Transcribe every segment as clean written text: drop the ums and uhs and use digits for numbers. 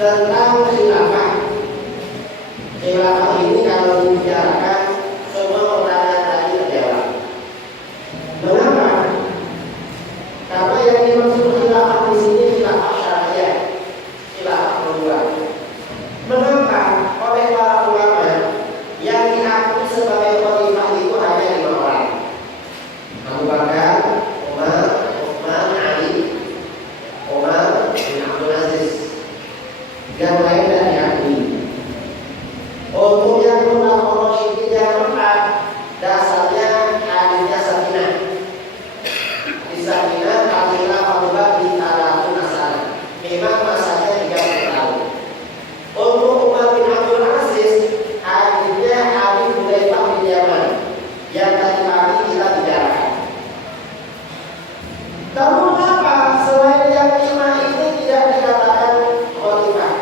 tentang khilafah. Khilafah ini kalau dibicarakan semua pertanyaan tadi terjawab. Mengapa? Karena yang dimaksud khilafah di sini khilafah syariah, khilafah kedua. Mengapa oleh para ulama yang diakui sebagai khalifah itu hanya 5 orang? Abu Bakar, Umar, Utsman, Ali, Umar bin Abdul Aziz. Yang lain tidak diakui. Untuk yang khulafaur rasyidin yang keempat, dasarnya hadisnya Sakinah. Di Sakinah kalilah Abu Bakar di Talatun Asana. Memang masanya 30 tahun. Untuk Umar bin Abdul Aziz, hadisnya hadis Hudzaifah bin Yaman yang tadi pagi kita bicarakan. Namun apa selain yang 5 ini tidak dikatakan khalifah?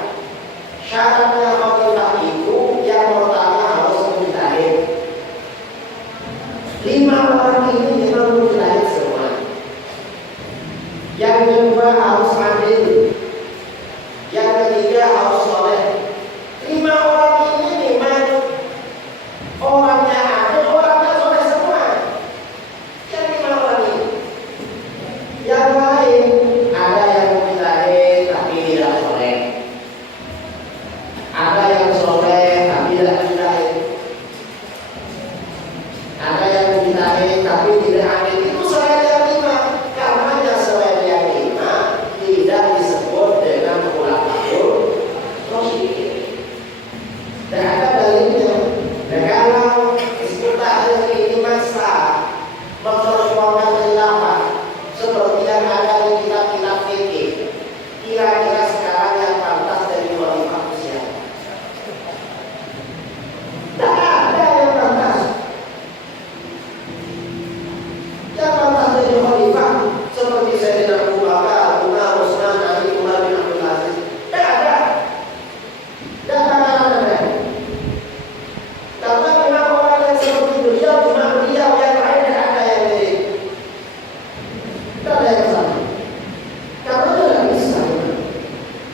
Syaratnya khalifah itu yang pertama harus mujtahid. 5 orang ini memang mujtahid semua. Yang kedua harus adil. Yang ketiga harus soleh. 5 orang ini memang orangnya adil, orangnya soleh semua. Yang 5 orang ini. Yang lain ada yang mujtahid tapi tidak soleh. Ada yang soleh tapi tidak mujtahid. Ada yang mujtahid tapi tidak adil. Itu selain yang 5. Karena selain yang 5 tidak disebut dengan khulafaur rasyidin. Dan ada dalilnya. Dan kalau disebut ahli ini masa memperjuangkan khilafah seperti yang ada di kitab-kitab fikih, kira-kira sekarang yang pantas dari khalifah siapa? Tak ada yang pantas. Yang pantas dari khalifah seperti Sayyidina Abu Bakar, Umar, Utsman, Ali, Umar bin Abdul Aziz. Tak ada. Tak ada. Karena memang orang yang seperti beliau cuma beliau, yang lain tidak ada yang mirip. Tidak ada yang sama. Karena itu tidak bisa.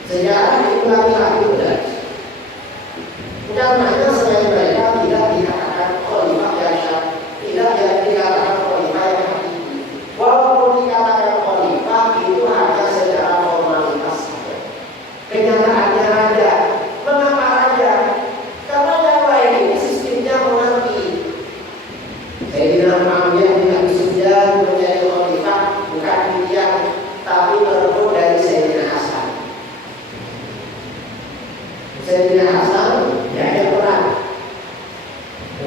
Sejarah diulangi lagi sudah. Karenanya selain mereka tidak dikatakan khalifah yang syar, tidak dikatakan khalifah yang hakiki. Walaupun dikatakan khalifah itu hanya secara formalitas saja. Kenyataannya ada. Mengapa ada? Karena yang lain ini sistemnya mengerti. Sayyidina Muawiyah bin Abi Sufyan menjadi khalifah bukan pilihan, tapi merebut dari Sayyidina Hasan. Sayyidina Hasan diajak perang.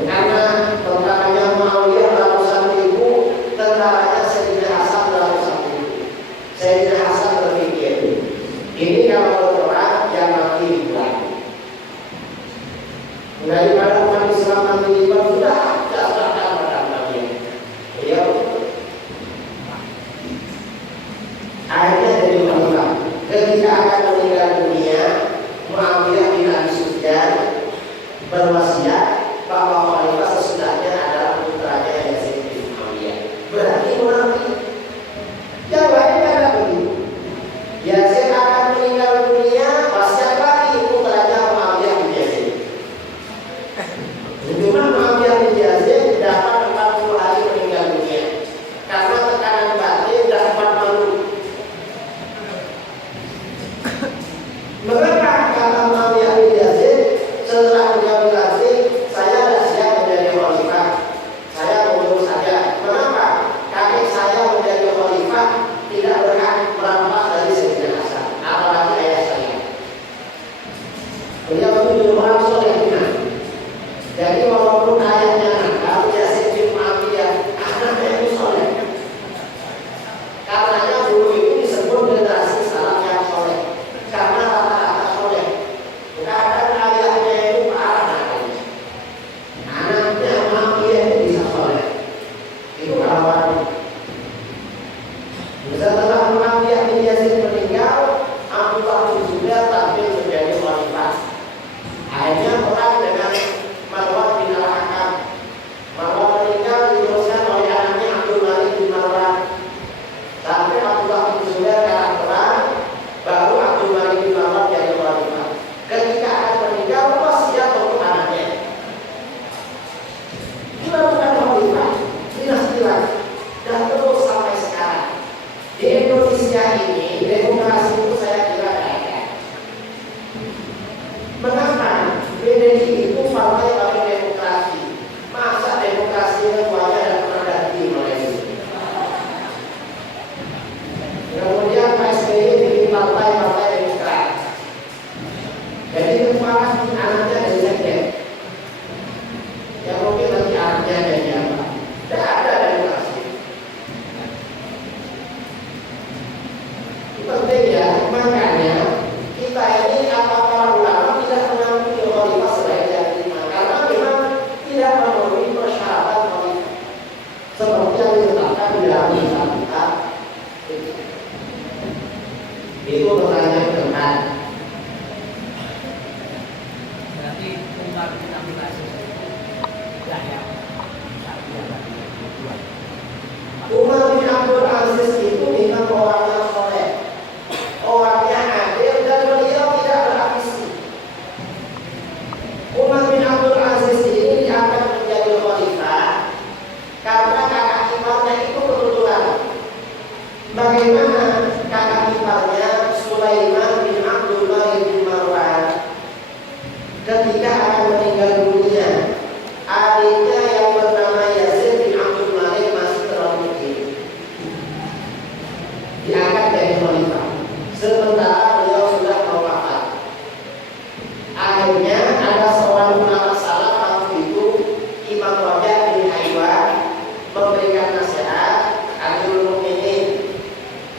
Karena tentaranya Muawiyah ratusan ribu, tentaranya Sayyidina Hasan ratusan ribu. Sayyidina Hasan berpikir, ini kalau berperang yang mati ribuan. Daripada umat Islam nanti ribuan, sudah serahkan pada Muawiyah. Beliau akhirnya jadi khalifah. Ketika akan meninggal dunia, Muawiyah bin Abi Sufyan berwasiat bahwa khalifah sesudahnya adalah putranya Yazid bin Muawiyah. Berarti mengerti. Yang lain ada begitu. Yazid akan meninggal dunia, wasiat lagi putranya Muawiyah bin Yazid. Cuma Muawiyah bin Yazid dapat 40 hari meninggal dunia karena tekanan batin dan cepat malu. Mengapa? Karena Muawiyah bin Yazid setelah beliau dilantik, saya tidak siap menjadi khalifah. Saya mundur saja. Mengapa? Kakek saya menjadi khalifah tidak berhak merampas dari Sayyidina Hasan, apalagi ayah saya. Beliau itu dulu orang soleh benar. Jadi walaupun ayahnya nakal, Yazid bin Muawiyah anaknya itu soleh. Karenanya dulu itu disebut generasi salaf yang soleh. Karena rata-rata soleh. ketika akan meninggal dunia, adiknya yang bernama Yazid bin Abdul Malik masih terlalu kecil, diangkat jadi khalifah sementara beliau sudah mau wafat. Akhirnya ada seorang ulama salaf waktu itu, Imam Raja' bin Haywan, memberikan nasihat, Amirul Mukminin,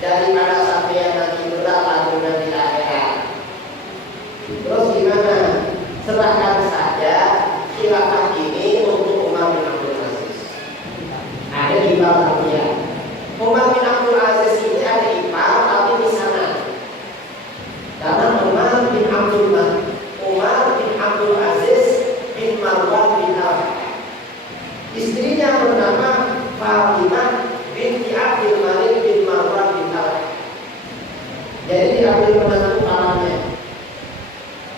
daripada sampai nanti berat lalunan di akhirat. Terus gimana? Serahkan saja khilafah ini untuk Umar bin Abdul Aziz. Ada ipar dia. Umar bin Abdul Aziz ini ada ipar tapi di sana. Karena Umar bin Abdul Aziz bin Marwan bin Al-Hakam. Istrinya bernama Fatimah binti Abdul Malik bin Marwan bin Al-Hakam. Jadi diambil menantu pamannya.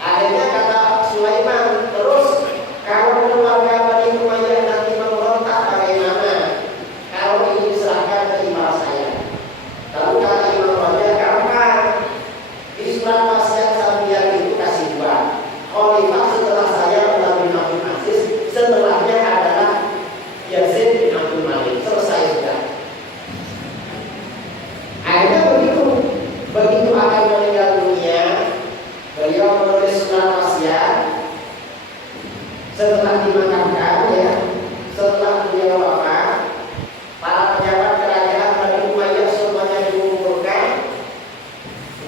Akhirnya kata Sulaiman, terus kalau keluarga Bani Umayyah nanti memberontak bagaimana? Kalau ini diserahkan ke imam saya. Lalu kata Imam Raja, gampang. Di surat wasiat sambian itu kasih dua. Khalifah setelah saya Umar bin Abdul Aziz, setelahnya adalah Yazid bin Abdul Malik. Selesai sudah. Akhirnya begitu akan meninggal dunia, beliau menulis surat wasiat. Setelah dimakamkan, setelah beliau wafat, para pejabat kerajaan Bani Umayyah semuanya dikumpulkan.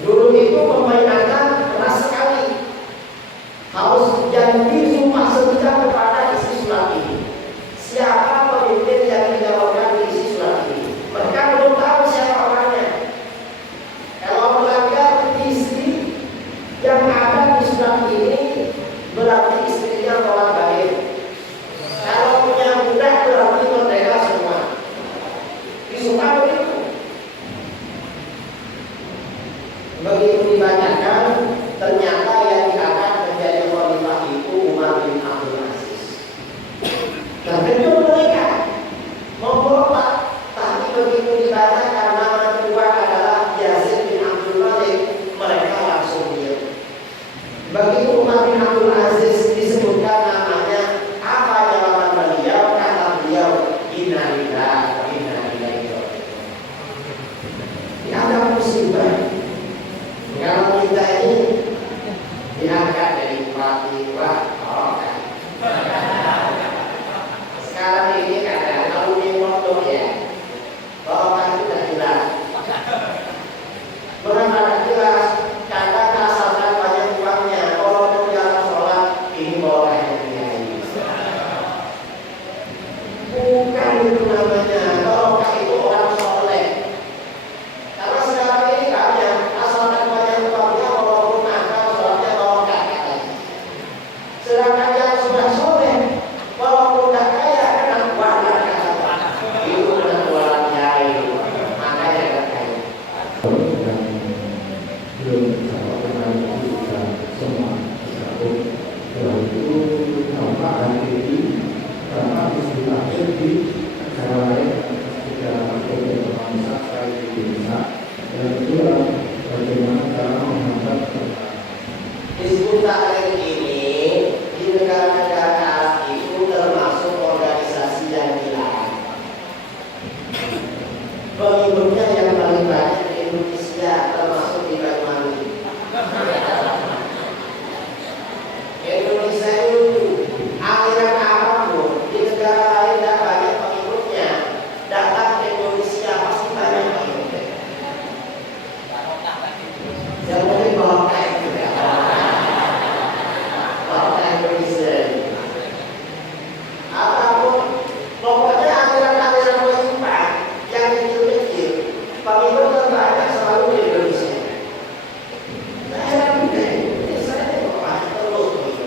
Dulu itu pembayaran keras sekali, harus janji sumpah setia kepada isi surat ini. Siapa pemimpin yang dijawabkan di isi surat ini? Mereka belum tahu siapa orangnya. Kalau melanggar isi yang ada di surat ini, berarti istrinya tolak balik. Kalau punya budak berarti merdeka semua. Disumpah begitu. Begitu dibacakan, ternyata yang diangkat menjadi khalifah itu Umar bin Abdul Aziz. Dan betul mereka memberontak, tapi begitu dibaca karena nama kedua adalah Yazid bin Abdul Malik, mereka langsung diam. Begitu Umar bin Abdul Aziz disebutkan namanya, apa jawaban beliau? Kata beliau, inna lillahi wa inna ilaihi raji'un. Ada musibah. Kalau kita ini diangkat dari bupati, sekarang ini kadang kalau di motor barokah itu tidak jelas. Mengapa tidak jelas? Kadang asalkan banyak uangnya, kalau jalan sholat ini barokah yang ini. Bukan itu namanya. Barokah itu orang soleh. Karena sekarang ini banyak asalkan banyak uangnya, walaupun nakal sholatnya barokah katanya. Sedangkan yang sudah soleh, walaupun tidak kaya, kena kualan katanya. Itu kena kualan jahil, makanya tidak kaya. Belum sama dengan kita semua satu. Setelah itu nampak hari ini karena istilah di negara lain ketika masuk bangsa sekali di Indonesia dan itulah bagaimana cara menghambat Hizbut Tahrir ini di negara-negara Arab itu termasuk organisasi yang dilarang. Pengikutnya yang paling banyak di Indonesia, termasuk di Banyuwangi. Indonesia itu aliran apapun di negara lain tidak banyak pengikutnya, datang ke Indonesia pasti banyak pengikutnya. Yang penting barokah itu ya, barokah Indonesia. Apapun, pokoknya aliran-aliran Islam yang kecil-kecil, pengikut terbanyak selalu di Indonesia. Saya juga Indonesia ini banyak terus begitu.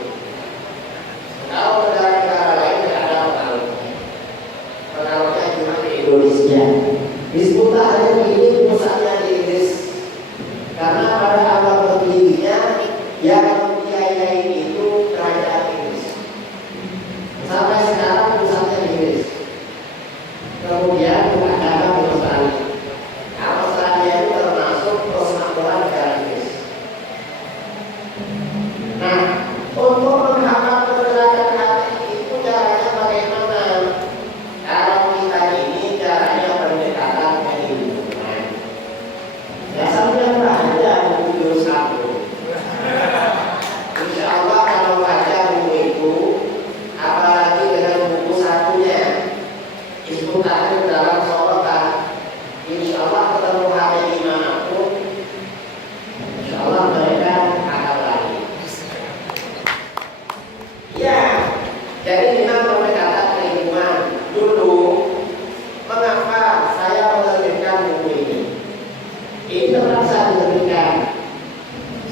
Kalau negara-negara lain tidak ada pengaruhnya. Pengaruhnya cuma di Indonesia. Hizbut Tahrir ini pusatnya di Inggris. Karena pada awal berdirinya yang membiayai itu kerajaan Inggris. Sampai sekarang pusatnya di Inggris. Kemudian bukan dagang di Australia. Australia itu termasuk persemakmuran negara Inggris. Nah, untuk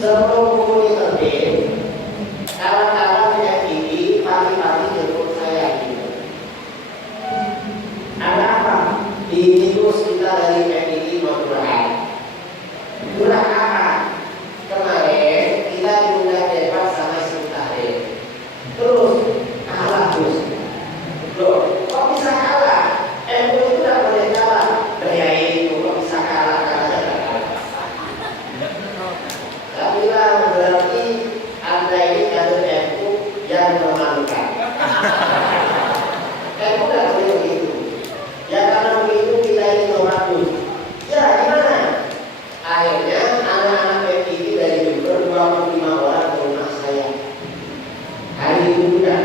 Sebelum buku ini terbit, kawan-kawan FII pagi-pagi jemput saya gitu. Ada apa? Ini terus kita dari FII mau curhat. Curhat apa? Kemarin kita diundang debat sama Sultan. Terus kalah terus. Loh, kok bisa kalah? MU itu tidak boleh kalah. Gaya itu kok bisa kalah? Kalahnya tidak kalah. Saya bilang berarti Anda ini kader MU yang memalukan. MU tidak boleh begitu. Ya karena begitu kita ini bagus. Ya gimana? Akhirnya anak-anak FII dari Jember 25 orang ke rumah saya. Hari itu juga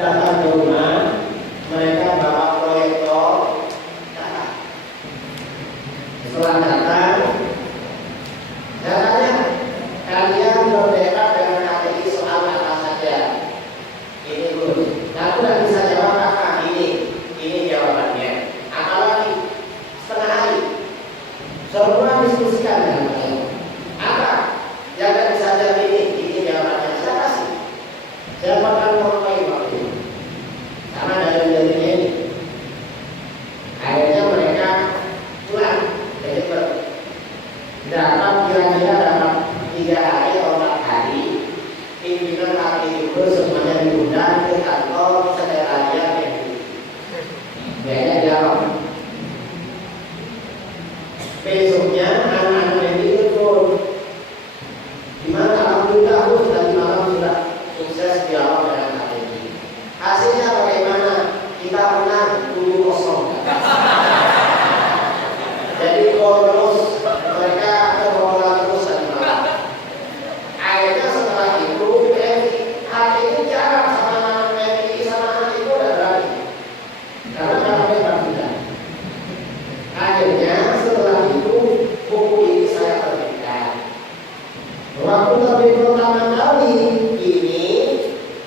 datang ke rumah, mereka bawa proyektor. Setelah datang, saya tanya, kalian berbeda dengan HTI soal apa saja? Ini Gus. Aku tidak bisa jawab apa ini jawabannya. Apalagi setengah hari, semua diskusikan dengan saya. Apa? Jangan bisa jawab ini jawabannya. Saya kasih. Saya makan ngomongin waktu itu. Sama dari ini. Akhirnya mereka pulang ke Jember. Dapat kira-kira dapat 3 hari atau 4 hari. Pimpinan HTI Jember semuanya diundang ke kantor sekretariat MUI. Dia jawab. Besoknya anak-anak MUI telepon. Gimana alhamdulillah aku sudah di malam sudah sukses dialog dengan HTI. Hasilnya bagaimana? Kita menang 7-0. Jadi terus mereka kebobolan terus dan malam. Akhirnya setelah itu HTI jarang sama anak MUI sama anak itu udah berani. Karena kami berbeda. Akhirnya setelah itu buku ini saya terbitkan. Waktu terbit pertama kali ini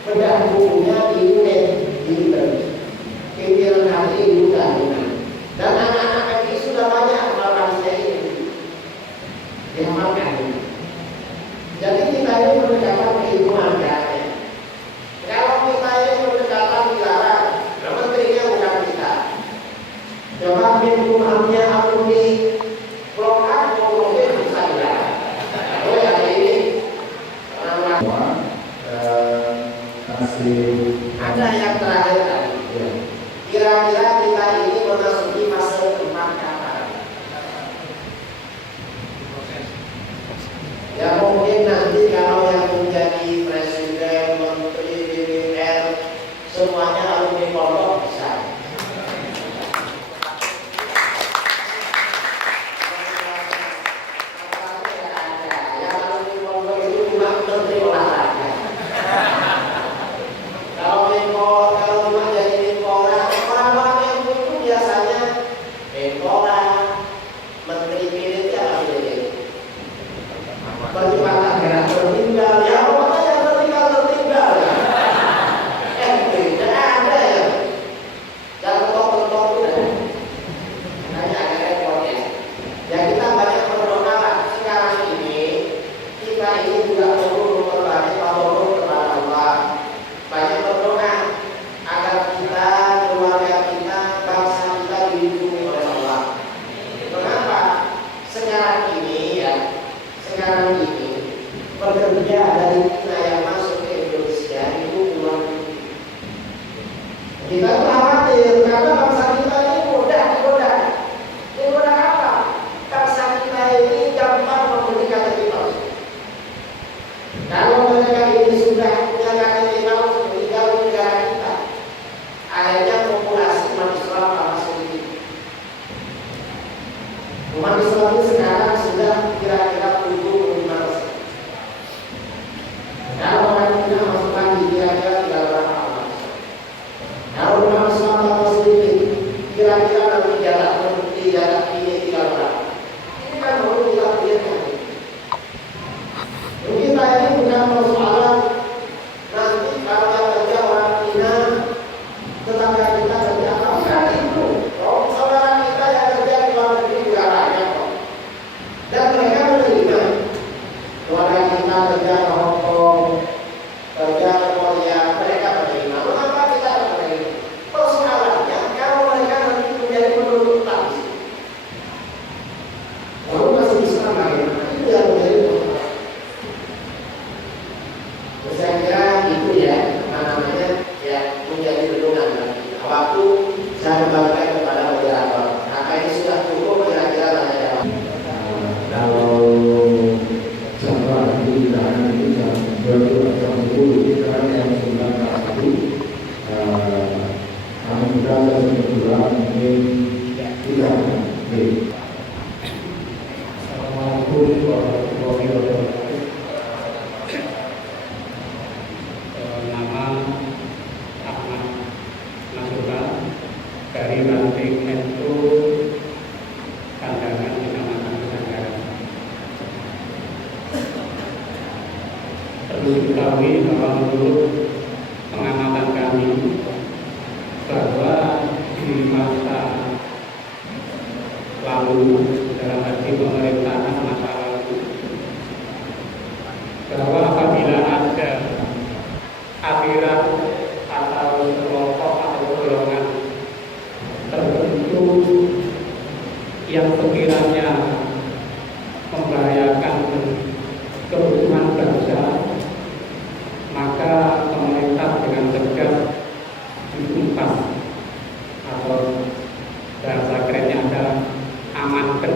bedah bukunya di UNED di pimpinan HTI juga dan anak-anak MUI sudah banyak melakukan saya ini diamalkan. Jadi kita ini mendekatkan keilmuan kan. Kalau kita ini mendekatkan dilarang, menterinya bukan kita. Coba minumnya alumni blok A, blok B bisa dilarang. Oh ya ini ada yang terakhir tadi. Kira-kira kita ini memasuki fase 4 kapan? Ya mungkin nanti kalau yang menjadi presiden, menteri, DPR semuanya alumni pondok bisa. Yang alumni pondok itu cuma menteri olahraga. Kalau cuma jadi Menpora, orang-orang yang itu biasanya Menpora, menteri militer atau percepatan gerak tertinggal, ya pokoknya yang tertinggal ya. Tidak ada ya. Dan ketok-ketok itu hanya ada repot ya. Ya kita banyak berdoa lah. Sekarang ini kita ini juga perlu memperbanyak tawadhu kepada Allah. Banyak berdoa agar kita, keluarga kita, bangsa kita dilindungi oleh Allah. Kenapa? Sekarang ini pekerja dari China yang masuk ke Indonesia itu puluhan ribu. Kita khawatir karena bangsa kita ini mudah digoda. Digoda apa? Bangsa kita ini gampang membeli KTP palsu. Kalau mereka ini sudah punya KTP palsu tinggal di negara kita, akhirnya populasi umat Islam akan sulit. Umat Islam ini sekarang sudah kira-kira 75%. Kalau orang kita masukkan di kira-kira 3 orang awal. Kalau umat Islam atau sedikit, kira-kira nanti jarak berhenti jarak ini 3 orang. Ini kan perlu kita pikirkan. Kita ini bukan persoalan nanti kalau yang kerja orang Cina, tetangga kita kerja apa? Bukan itu. Kalau saudara kita yang kerja di luar negeri juga banyak kok. Dan mereka menerima. kerja ke Hongkong, kerja ke Korea, mereka menerima. Mengapa kita tidak menerima? Persoalannya kalau mereka nanti menjadi penduduk tetap di sini, lalu masih Islam bagaimana? Itu yang menjadi persoalan. Saya kira itu ya, apa namanya, ya menjadi renungan bagi kita. Waktu saya kembalikan kepada moderator. Maka ini sudah cukup kira-kira tanya jawab. Kalau jadwal nanti kita nanti jam 12:10 sekarang jam 9:01 kami sudah berdua mungkin tidak mungkin. Assalamualaikum warahmatullahi wabarakatuh. Nama Ahmad Nasrullah dari ranting itu Kandangan Kecamatan Kesanggaran. Perlu diketahui bahwa menurut pengamatan kami bahwa di masa lalu dalam arti pemerintahan masa lalu, bahwa apabila ada aliran atau kelompok atau golongan tertentu yang sekiranya membahayakan kebutuhan bangsa, maka pemerintah dengan tegas ditumpas atau bahasa kerennya adalah amankan.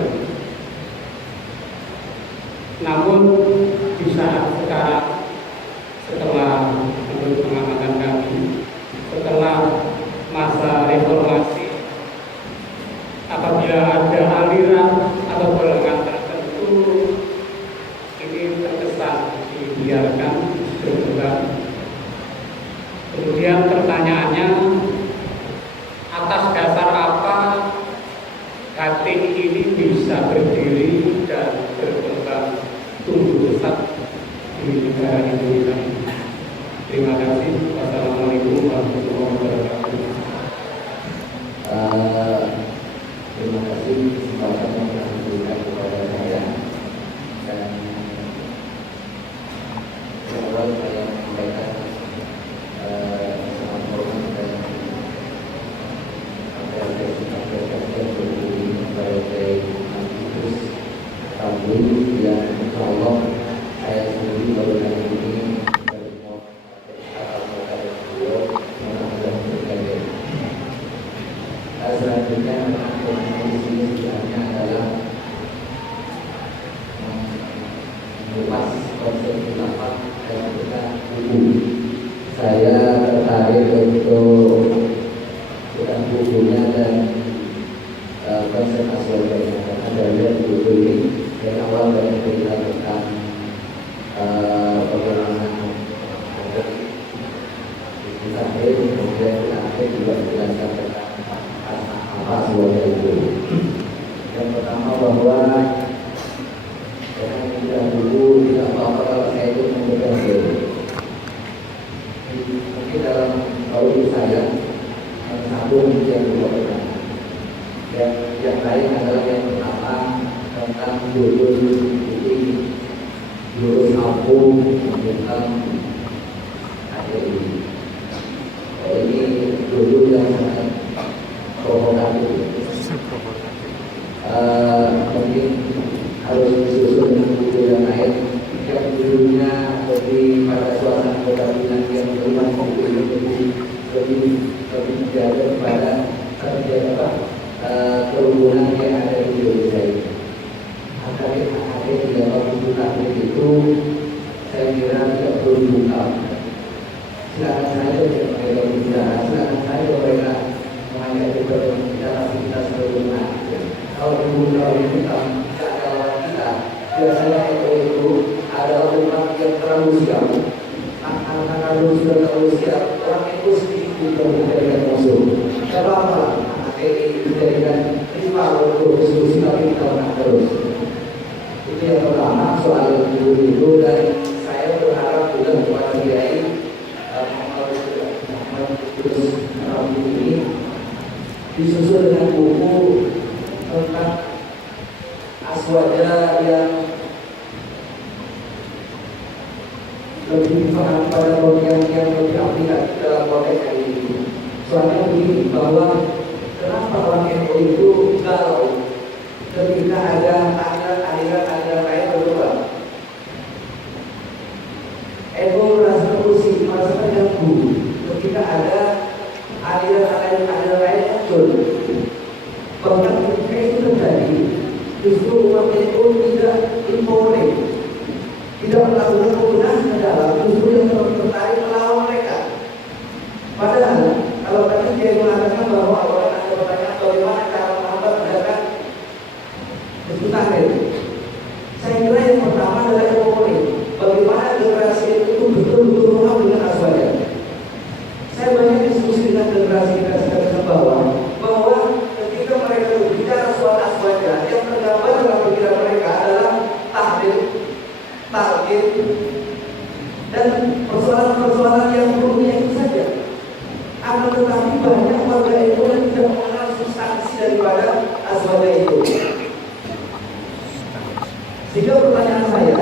Namun di saat sekarang, setelah menurut pengamatan kami, setelah masa reformasi, apabila ada aliran atau golongan tertentu ini terkesan dibiarkan berkembang. Kemudian pertanyaannya, atas dasar apa Hatim ini bisa berdiri dan berkembang tumbuh besar di negara Indonesia ini? Terima kasih. Wassalamualaikum warahmatullahi wabarakatuh. Terima kasih kesempatan yang telah diberikan kepada saya, dan awal saya menyampaikan sangat hormat dan apresiasi sebagai aktivis kampung yang insya Allah saya sendiri baru kali ini selanjutnya kondisi sebenarnya adalah mengupas konsep khilafah dan juga buku. Saya tertarik untuk bukan bukunya dan konsep asalnya, karena dari buku ini dari awal banyak cerita tentang bagaimana kita kemudian kita juga menjelaskan tentang apa semuanya itu. Yang pertama bahwa jangan tidak dulu tidak apa-apa kalau saya itu memegang diri. Mungkin dalam teori saya satu yang dua benar. Yang lain adalah yang pertama tentang jurus ini, jurus ampun tentang HTI. Ini jurus yang sangat provokatif. Mungkin harus disusun dengan buku yang lain yang judulnya lebih pada suasana kebatinan yang lebih menjaga kepada kerumunan yang ada di Indonesia ini. Akhirnya di dalam buku takdir itu saya kira tidak perlu dibuka. Silakan saja mereka berbicara, silakan saja mereka mengajak kita berbicara, kita sebelumnya. Kalau dibuka ini kita lawan kita, biasanya itu adalah umat yang terlalu siap. Anak-anak kalau sudah terlalu siap, orang itu sedikit untuk menjadikan musuh. Kenapa? Ini menjadikan rival untuk diskusi, tapi kita menang terus. Itu yang pertama soal itu, dan saya berharap juga kepada Kiai Muhammad ini disusul dengan buku tentang aswaja yang lebih paham pada yang lebih aplikatif dalam konteks ini. Soalnya begini, bahwa kenapa orang NU itu galau ketika ada aliran lain berubah. NU merasa terusik, merasa terganggu ketika ada aliran lain muncul. Bahkan ketika itu terjadi, justru umat NU tidak empowered, tidak melakukan penggunaan ke dalam, justru yang tertarik melawan mereka. Padahal kalau tadi dia mengatakan bahwa orang ada pertanyaan bagaimana cara menghambat gerakan Hizbut Tahrir. Saya kira yang pertama adalah ekonomi. Bagaimana generasi itu betul-betul paham dengan aswaja. Saya banyak diskusi dengan generasi kita bahwa ketika mereka berbicara soal aswaja, yang tergambar dalam pikiran mereka adalah tahdir, target, dan persoalan-persoalan yang umumnya itu saja. Akan tetapi banyak warga itu yang tidak mengenal substansi daripada aswaja itu. Sehingga pertanyaan saya,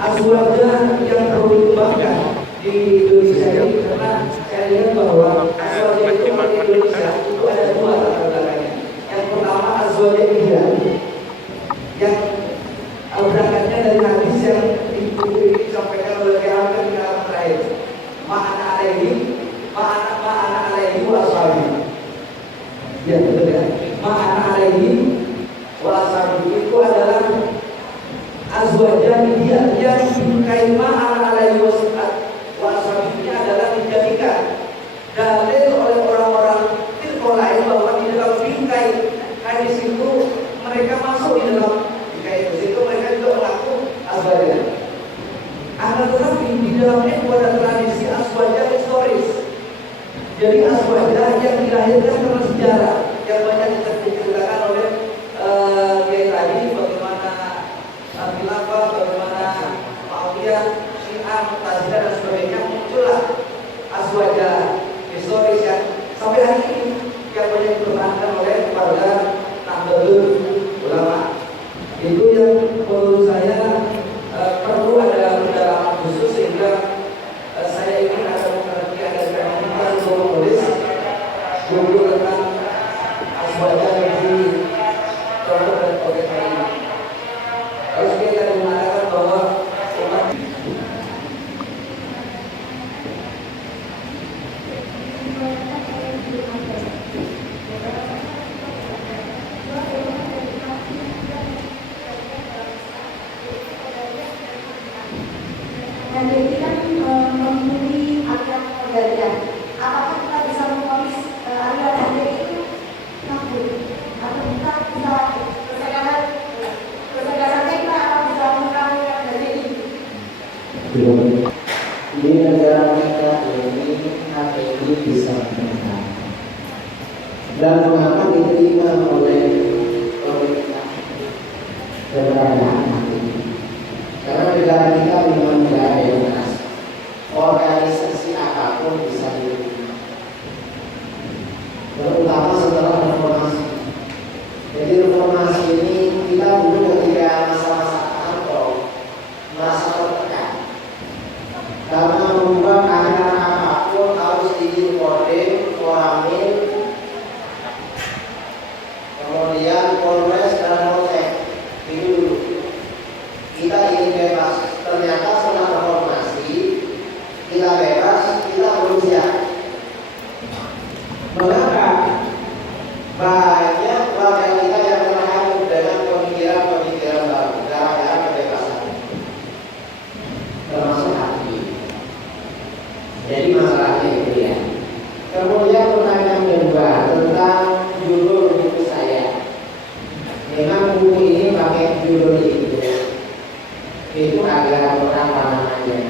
aswaja yang perlu dikembangkan di Indonesia ini, karena saya lihat bahwa aswaja itu di Indonesia itu ada dua latar belakangnya. Yang pertama aswaja ideal, yang berangkatnya dari hadis yang disampaikan oleh Kiai di alam terakhir. Ma'ana alaihi wa ashabi. Ya betul ya. Ma'ana alaihi wa ashabi itu adalah azwajan ideal yang bingkai ma'ana alaihi wa ashabi ini adalah dijadikan dalil oleh orang-orang firqah lain bahwa di dalam bingkai hadis itu mereka masuk di dalam bingkai itu. Itu mereka juga mengaku azwajan. Akan tetapi di dalamnya ada tradisi aswaja historis. Jadi aswaja yang dilahirkan karena sejarah yang banyak diceritakan oleh Kiai tadi, bagaimana khilafah, bagaimana Muawiyah, Syiah, Mu'tazilah dan sebagainya, muncullah aswaja historis yang sampai hari ini yang banyak dipertahankan oleh warga Nahdlatul Ulama. Itu yang menurut saya perlu ada pendalaman khusus, sehingga saya ingin ada mengerti, ada kemudian untuk menulis buku tentang aswaja di Pondok dan Pondok ini. Terus kita mengatakan bahwa umat dan ini kan mengikuti aliran Qadariyah. Apakah kita bisa memponis aliran Qadariyah itu takut atau kita bisa kesadarannya kita akan bisa mengetahui Qadariyah ini? Di negara kita ini HTI bisa menang. Dan mengapa diterima oleh pemerintah keberadaan HTI? Karena negara kita memang negara bebas, organisasi apapun bisa diterima, terutama setelah reformasi. Jadi reformasi ini kita dulu ketika masa-masa Harto merasa tertekan, karena merubah keadaan apapun harus izin Kodim, Koramil, kemudian Polres dan Polsek. Itu dulu kita ingin bebas. Ternyata setelah reformasi kita bebas, kita belum siap. Mengapa banyak warga kita yang terhanyut dengan pemikiran-pemikiran baru gara-gara kebebasan, termasuk hati. Jadi masalahnya itu ya. Kemudian pertanyaan kedua tentang judul buku saya. Memang buku ini pakai judul itu agak kurang namanya.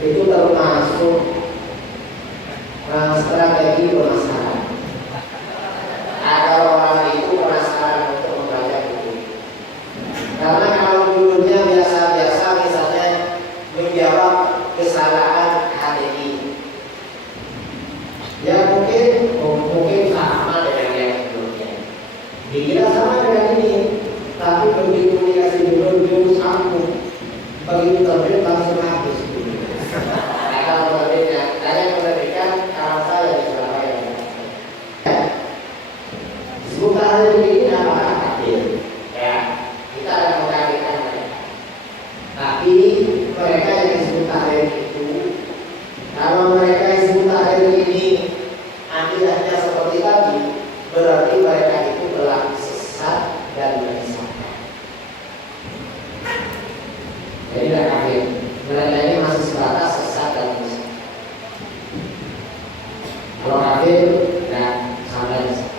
Itu termasuk strategi pemasaran agar orang itu penasaran untuk membaca buku. Karena kalau judulnya biasa-biasa, misalnya menjawab kesalahan HTI, ya mungkin sama dengan yang sebelumnya. Dikira sama dengan ini, tapi begitu dikasih judul jurus ampuh, begitu mereka yang disebut tahrir itu, kalau mereka yang disebut tahrir ini akidahnya seperti tadi, berarti mereka itu berlaku sesat dan menyesatkan. Jadi tidak kafir. Mereka ini masih sebatas sesat dan menyesatkan. Kalau kafir, tidak sampai menyesatkan.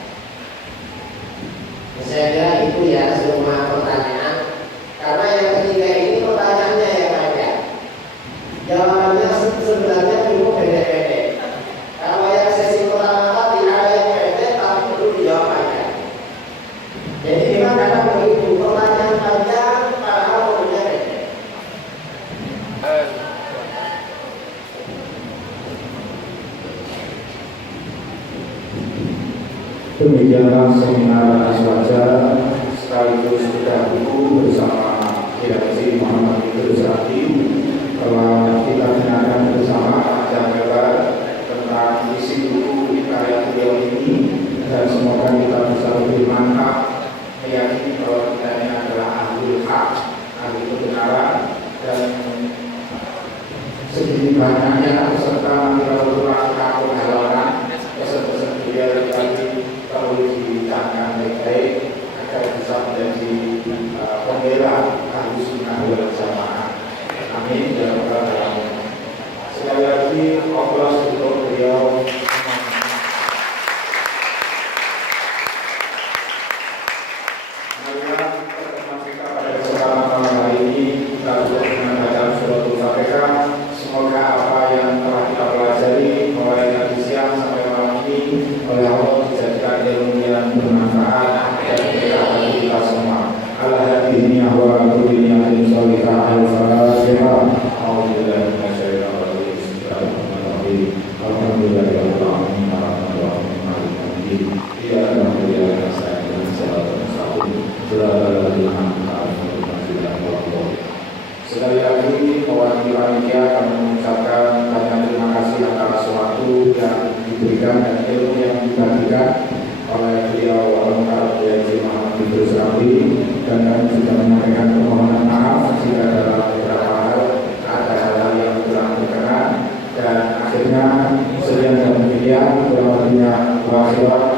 Saya kira itu ya semua pertanyaan. Karena yang ketiga ini pertanyaannya ya banyak. Jawabannya sebenarnya cukup pendek-pendek. Kalau yang sesi pertama tadi ada yang pendek tapi perlu dijawab banyak. Jadi memang kadang begitu, pertanyaan panjang padahal perlunya pendek. Demikianlah seminar Aswaja sekaligus bedah buku bersama Kiai Muhammad Idris Adi. Telah kita dengarkan bersama jawaban tentang isi buku karya beliau ini, dan semoga kita bisa lebih mantap meyakini bahwa kita ini adalah ahlul haq, ahli kebenaran, dan segini banyaknya peserta kalau kurang halaman pesan-pesan beliau tadi perlu dicatatkan baik-baik agar bisa menjadi pembela ahli sunnah wal jamaah. Amin ya rabbal alamin. Sekali lagi aplaus untuk beliau. Marilah pertemuan kita pada kesempatan malam hari ini kita tutup dengan bacaan suratul Fatihah. Semoga apa yang telah kita pelajari mulai dari siang sampai malam ini oleh Allah dijadikan ilmu yang bermanfaat dan berkah bagi kita semua. Al-Hadiniya wa al-Qudiniyatin Salihah al-Fatihah. Alhamdulillah minasyaitonir rajim. Alhamdulillahirrahmanirrahim. Alhamdulillahirrahmanirrahim. Ya Alhamdulillah nasta'in salatu wassalamu. Sekali lagi mewakili panitia kami mengucapkan banyak terima kasih atas waktu yang diberikan dan ilmu yang dibagikan oleh beliau Al-Mukarram Kiai Muhammad Idris Adi, dan kami juga menyampaikan permohonan maaf jika dalam beberapa hal ada hal-hal yang kurang berkenan, dan akhirnya sekian dan demikian kurang lebihnya wassalamualaikum